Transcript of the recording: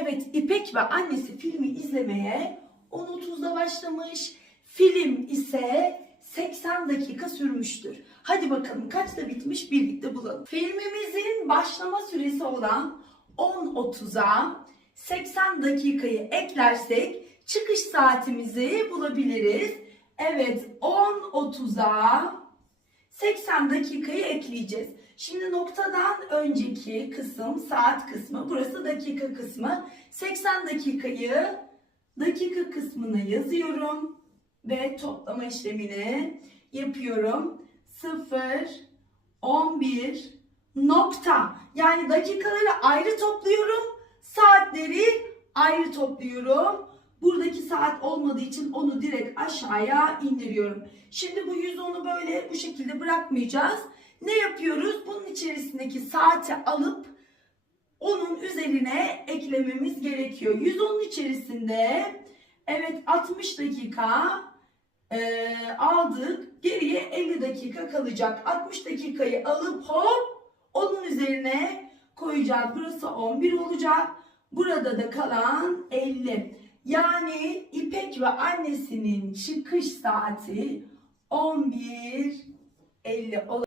Evet İpek ve annesi filmi izlemeye 10.30'da başlamış. Film ise 80 dakika sürmüştür. Hadi bakalım kaçta bitmiş birlikte bulalım. Filmimizin başlama süresi olan 10.30'a 80 dakikayı eklersek çıkış saatimizi bulabiliriz. Evet 10.30'a 80 dakikayı ekleyeceğiz. Şimdi noktadan önceki kısım saat kısmı, burası dakika kısmı. 80 dakikayı dakika kısmına yazıyorum ve toplama işlemini yapıyorum. 0 11 nokta. Yani dakikaları ayrı topluyorum, saatleri ayrı topluyorum. Buradaki saat olmadığı için onu direkt aşağıya indiriyorum. Şimdi bu 110'u böyle bu şekilde bırakmayacağız. Ne yapıyoruz? Bunun içerisindeki saati alıp onun üzerine eklememiz gerekiyor. 110'un içerisinde evet 60 dakika e, aldık. Geriye 50 dakika kalacak. 60 dakikayı alıp hop onun üzerine koyacağız. Burası 11 olacak. Burada da kalan 50. Yani İpek ve annesinin çıkış saati 11.50 olacak.